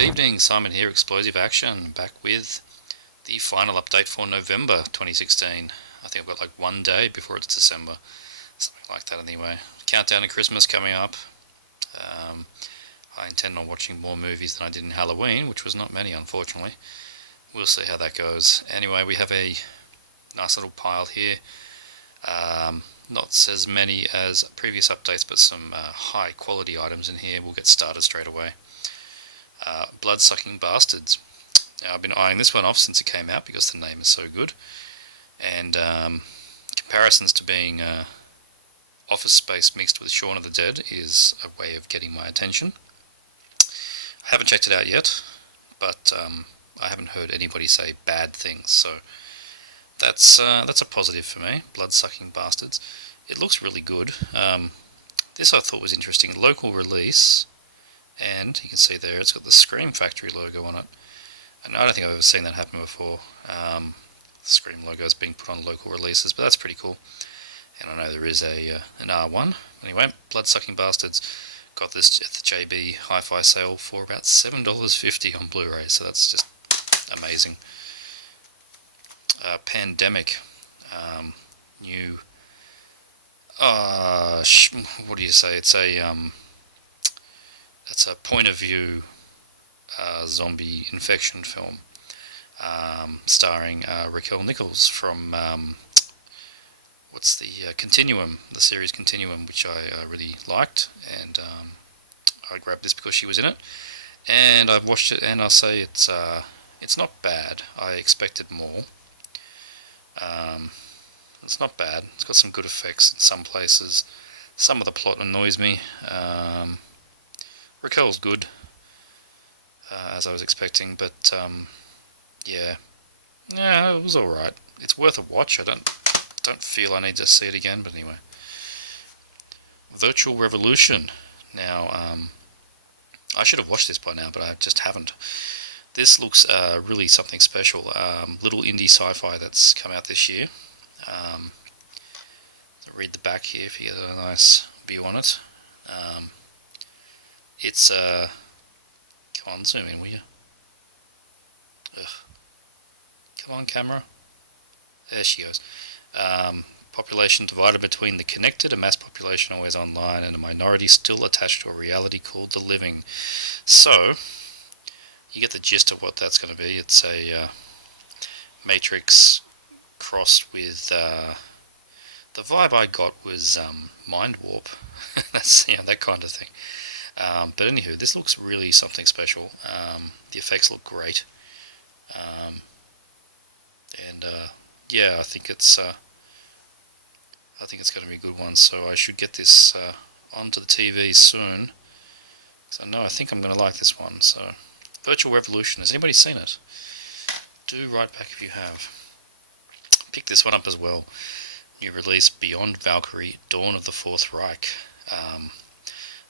Good evening, Simon here, Explosive Action, back with the final update for November 2016. I think I've got like one day before it's December, something like that anyway. Countdown to Christmas coming up. Um, I intend on watching more movies than I did in Halloween, which was not many unfortunately. We'll see how that goes. Anyway, we have a nice little pile here. Not as many as previous updates, but some high quality items in here. We'll get started straight away. Blood-sucking bastards. Now, I've been eyeing this one off since it came out because the name is so good, and comparisons to being Office Space mixed with Shaun of the Dead is a way of getting my attention. I haven't checked it out yet, but I haven't heard anybody say bad things, so that's a positive for me. Blood-sucking bastards. It looks really good. This I thought was interesting. Local release. And you can see there it's got the Scream Factory logo on it. And I don't think I've ever seen that happen before. The Scream logo is being put on local releases, but that's pretty cool. And I know there is an R1. Anyway, Blood-Sucking Bastards. Got this at the JB Hi-Fi sale for about $7.50 on Blu-ray, so that's just amazing. Pandemic. New... what do you say? It's a point of view zombie infection film starring Raquel Nichols from what's the Continuum, the series Continuum, which I really liked, and I grabbed this because she was in it, and I've watched it, and I'll say it's not bad. I expected more. It's not bad. It's got some good effects in some places. Some of the plot annoys me. Raquel's good, as I was expecting, but yeah, it was alright. It's worth a watch. I don't feel I need to see it again, but anyway. Virtual Revolution. Now, I should have watched this by now, but I just haven't. This looks really something special. Little indie sci-fi that's come out this year. Read the back here if you get a nice view on it. It's come on, zoom in, will you? Ugh. Come on, camera. There she goes. Population divided between the connected, a mass population always online, and a minority still attached to a reality called the living. So, you get the gist of what that's going to be. It's a Matrix crossed with... the vibe I got was Mind Warp. That's that kind of thing. But anywho, this looks really something special. The effects look great, and yeah, I think it's going to be a good one. So I should get this onto the TV soon, because I think I'm going to like this one. So, Virtual Revolution. Has anybody seen it? Do write back if you have. Pick this one up as well. New release, Beyond Valkyrie, Dawn of the Fourth Reich.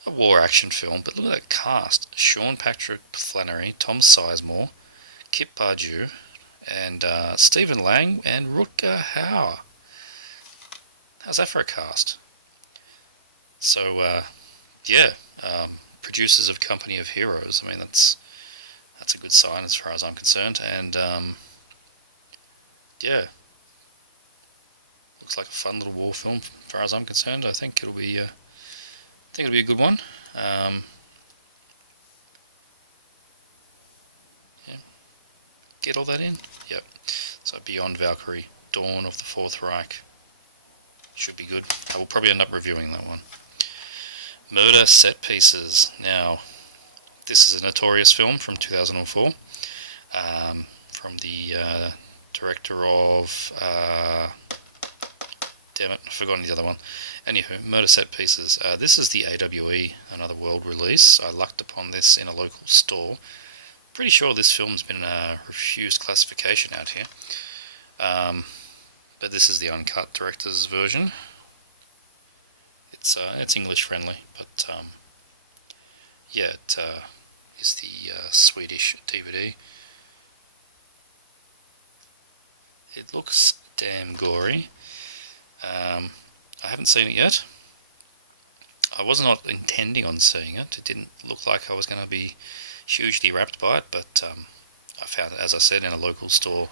A war action film, but look at that cast. Sean Patrick Flannery, Tom Sizemore, Kip Pardue, and Stephen Lang and Rutger Hauer. How's that for a cast? So, yeah, producers of Company of Heroes. I mean, that's a good sign as far as I'm concerned, and yeah. Looks like a fun little war film, as far as I'm concerned. I think it'll be a good one. Yeah. Get all that in? Yep. So Beyond Valkyrie, Dawn of the Fourth Reich. Should be good. I will probably end up reviewing that one. Murder Set Pieces. Now, this is a notorious film from 2004. From the director of... damn it, I've forgotten the other one. Anywho, Murder Set Pieces. This is the AWE, Another World release. I lucked upon this in a local store. Pretty sure this film's been refused classification out here. But this is the uncut director's version. It's English friendly, but yeah, it is the Swedish DVD. It looks damn gory. I haven't seen it yet. I was not intending on seeing it. It didn't look like I was going to be hugely wrapped by it, but I found it, as I said, in a local store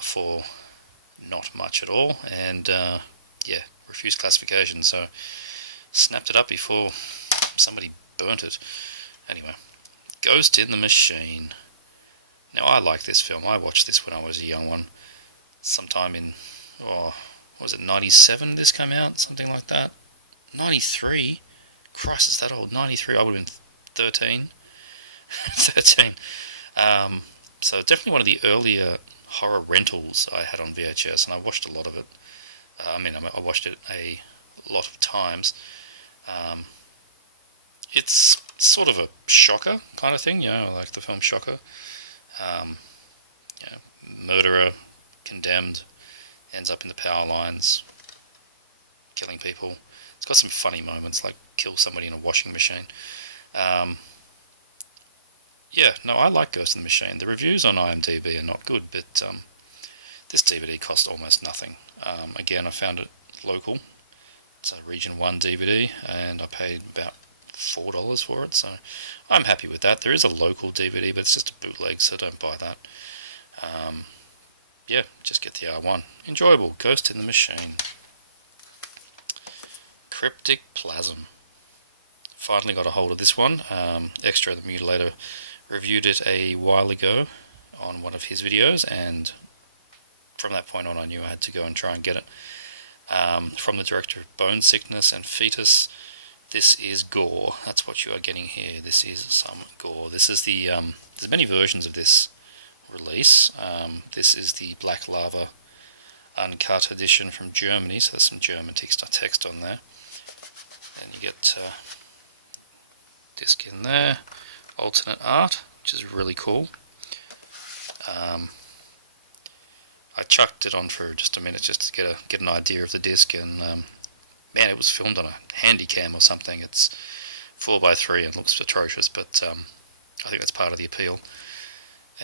for not much at all, and yeah, refused classification, so snapped it up before somebody burnt it. Anyway, Ghost in the Machine. Now, I like this film. I watched this when I was a young one, sometime in, what was it, 97 this came out? Something like that. 93? Christ, is that old? 93, I would have been 13. 13. So definitely one of the earlier horror rentals I had on VHS, and I watched a lot of it. I watched it a lot of times. It's sort of a shocker kind of thing, like the film Shocker. Murderer, condemned, ends up in the power lines, killing people. It's got some funny moments, like kill somebody in a washing machine. I like Ghost in the Machine. The reviews on IMDb are not good, but this DVD cost almost nothing. Again, I found it local. It's a Region 1 DVD, and I paid about $4 for it, so I'm happy with that. There is a local DVD, but it's just a bootleg, so don't buy that. Just get the R1. Enjoyable. Ghost in the Machine. Cryptic Plasm. Finally got a hold of this one. Extra the Mutilator reviewed it a while ago on one of his videos, and from that point on I knew I had to go and try and get it. From the director of Bone Sickness and Fetus, this is gore. That's what you are getting here. This is some gore. This is the there's many versions of this release. This is the Black Lava uncut edition from Germany, so there's some German text on there. And you get disc in there, alternate art, which is really cool. I chucked it on for just a minute just to get an idea of the disc, and man, it was filmed on a Handycam or something. It's 4x3 and looks atrocious, but I think that's part of the appeal,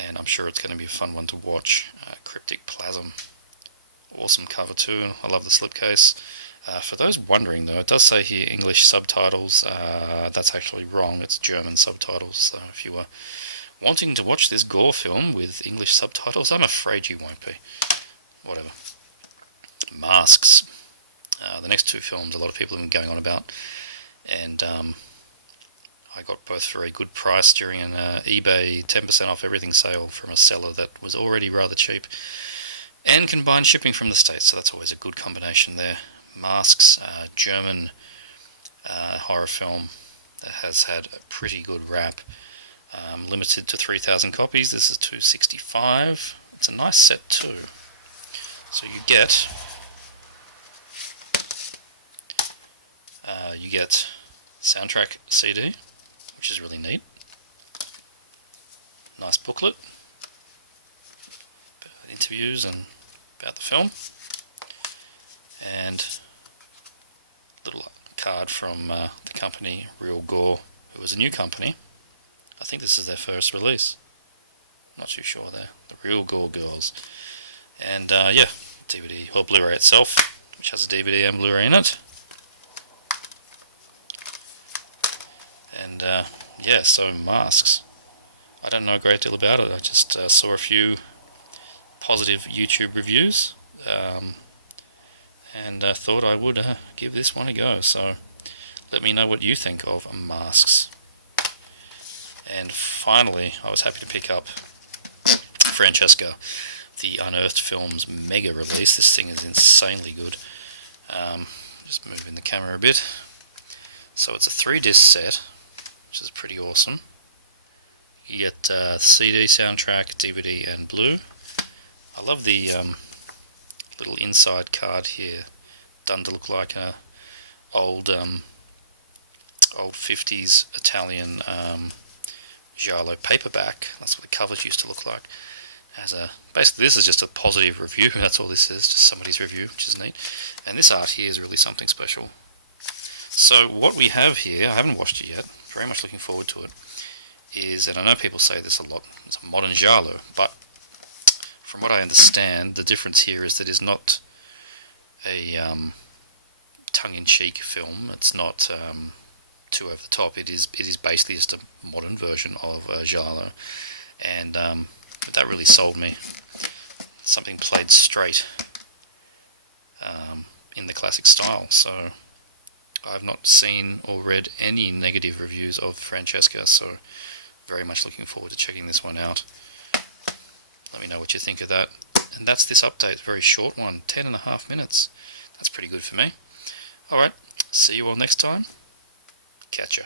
and I'm sure it's going to be a fun one to watch. Cryptic Plasm, awesome cover too. I love the slipcase. For those wondering though, it does say here English subtitles. That's actually wrong, it's German subtitles, so if you were wanting to watch this gore film with English subtitles, I'm afraid you won't be. Whatever. Masks. The next two films a lot of people have been going on about, and I got both for a good price during an eBay 10% off everything sale from a seller that was already rather cheap, and combined shipping from the States, so that's always a good combination there. Masks, German horror film that has had a pretty good rap. Limited to 3,000 copies. This is 265. It's a nice set too. So you get soundtrack CD, which is really neat. Nice booklet, about interviews and about the film, and little card from the company Real Gore, who was a new company. I think this is their first release. Not too sure there. The Real Gore Girls. And DVD or Blu-ray itself, which has a DVD and Blu-ray in it. And so Masks. I don't know a great deal about it. I just saw a few positive YouTube reviews, and thought I would give this one a go. So let me know what you think of Masks. And finally, I was happy to pick up Francesca, the Unearthed Films mega release. This thing is insanely good. Just moving the camera a bit. So it's a 3-disc set, which is pretty awesome. You get CD, soundtrack, DVD, and Blu. I love the little inside card here, done to look like a old 50s Italian giallo paperback. That's what the covers used to look like. Basically, this is just a positive review. That's all this is, just somebody's review, which is neat. And this art here is really something special. So what we have here, I haven't watched it yet, very much looking forward to it, is, and I know people say this a lot, it's a modern giallo, but from what I understand, the difference here is that it's not a tongue-in-cheek film. It's not too over the top. It is basically just a modern version of Giallo, and but that really sold me. Something played straight in the classic style. So I've not seen or read any negative reviews of Francesca, so very much looking forward to checking this one out. Let me know what you think of that. And that's this update, very short one, 10.5 minutes. That's pretty good for me. Alright, see you all next time. Catch ya.